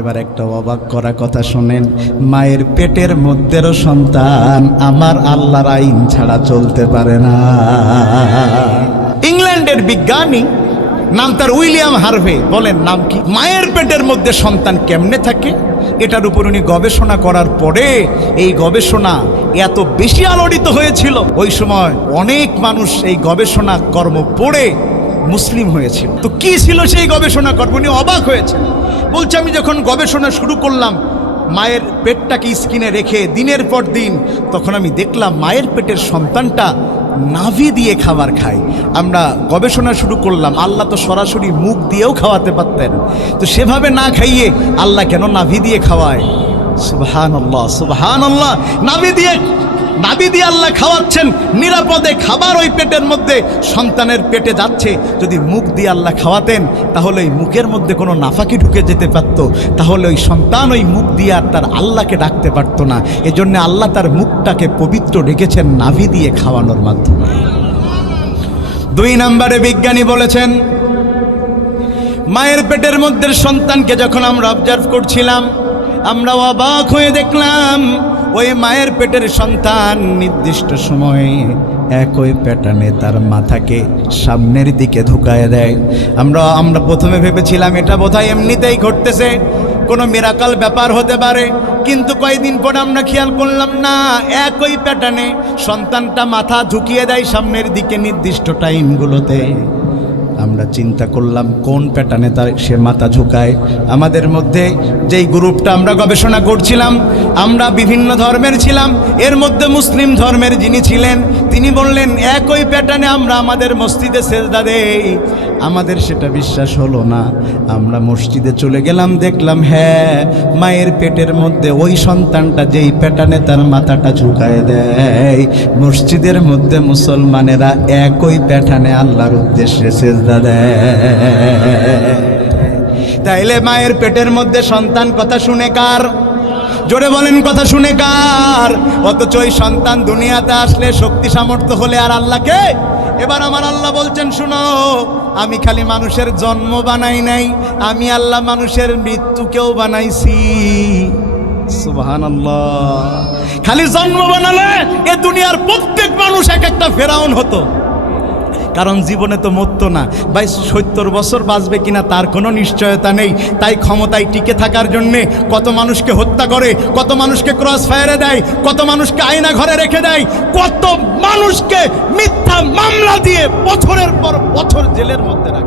এবার একটা অবাক করা কথা শোনেন, মায়ের পেটের মধ্যেরও সন্তান আমার আল্লাহর আইন ছাড়া চলতে পারে না। ইংল্যান্ডের বিজ্ঞানী, নাম তার উইলিয়াম হার্ভে, বলেন নাম কি? মায়ের পেটের মধ্যে সন্তান কেমনে থাকে এটার উপর উনি গবেষণা করার পরে এই গবেষণা এত বেশি আলোড়িত হয়েছিল, ওই সময় অনেক মানুষ এই গবেষণা কর্ম পড়ে মুসলিম হয়েছিল। তো কি ছিল সেই গবেষণা কর্ম? উনি অবাক হয়েছে। বলছে, আমি যখন গবেষণা শুরু করলাম মায়ের পেটটাকে স্কিনে রেখে দিনের পর দিন, তখন আমি দেখলাম মায়ের পেটের সন্তানটা নাভি দিয়ে খাবার খায়। আমরা গবেষণা শুরু করলাম, আল্লাহ তো সরাসরি মুখ দিয়েও খাওয়াতে পারতেন, তো সেভাবে না খাইয়ে আল্লাহ কেন নাভি দিয়ে খাওয়ায়? সুবহানাল্লাহ, সুবহানাল্লাহ। নাভি দিয়ে আল্লাহ খাওয়াচ্ছেন, নিরাপদে খাবার ওই পেটের মধ্যে সন্তানের পেটে যাচ্ছে। যদি মুখ দিয়ে আল্লাহ খাওয়াতেন তাহলে ওই মুখের মধ্যে কোনো নাফাকি ঢুকে যেতে পারত, তাহলে ওই সন্তান ওই মুখ দিয়ে আর তার আল্লাহকে ডাকতে পারতো না। এজন্য আল্লাহ তার মুখটাকে পবিত্র রেখেছেন নাভি দিয়ে খাওয়ানোর মাধ্যমে। 2 নম্বরে বিজ্ঞানী বলেছেন, মায়ের পেটের মধ্যে সন্তানকে যখন আমরা অবজার্ভ করছিলাম, আমরা অবাক হয়ে দেখলাম ওই মায়ের পেটের সন্তান নির্দিষ্ট সময়ে একই প্যাটার্নে তার মাথাকে সামনের দিকে ঢুকায় দেয়। আমরা প্রথমে ভেবেছিলাম এটা বোধহয় এমনিতেই ঘটতেছে, কোনো মিরাকল ব্যাপার হতে পারে, কিন্তু কয়েকদিন পরে আমরা খেয়াল করলাম না, একই প্যাটার্নে সন্তানটা মাথা ঝুঁকিয়ে দেয় সামনের দিকে নির্দিষ্ট টাইমগুলোতে। আমরা চিন্তা করলাম কোন প্যাটার্নে তার সে মাথা ঝুঁকায়। আমাদের মধ্যে যেই গ্রুপটা আমরা গবেষণা করছিলাম, আমরা বিভিন্ন ধর্মের ছিলাম, এর মধ্যে মুসলিম ধর্মের যিনি ছিলেন তিনি বললেন একই প্যাটার্নে আমরা আমাদের মসজিদে সেজদা দেই। আমাদের সেটা বিশ্বাস হলো না। আমরা মসজিদে চলে গেলাম, দেখলাম হ্যাঁ, মায়ের পেটের মধ্যে ওই সন্তানটা যেই প্যাটার্নে তার মাথাটা ঝুঁকায় দেয়, মসজিদের মধ্যে মুসলমানেরা একই প্যাটার্নে আল্লাহর উদ্দেশ্যে সেজদা দেয়। তাইলে মায়ের পেটের মধ্যে সন্তান কথা শুনে কার? জোরে বলেন, কথা শুনে কার? অথচ ওই সন্তান দুনিয়াতে আসলে শক্তি সামর্থ্য হলে আর আল্লাহকে। এবার আমার আল্লাহ বলছেন, শুনো, আমি খালি মানুষের জন্ম বানাই নাই, আমি আল্লাহ মানুষের মৃত্যুকেও বানাইছি। সুবহানাল্লাহ। খালি জন্ম বানালে এ দুনিয়ার প্রত্যেক মানুষ এক একটা ফেরাউন হতো, কারণ জীবনে তো মরতো না। 70 বছর বাঁচবে কিনা তার কোনো নিশ্চয়তা নেই। তাই ক্ষমতায় টিকে থাকার জন্যে কত মানুষকে হত্যা করে, কত মানুষকে ক্রস ফায়ারে দেয়, কত মানুষকে আয়না ঘরে রেখে দেয়, কত মানুষকে মিথ্যা মামলা দিয়ে বছরের পর বছর জেলের মধ্যে রাখে।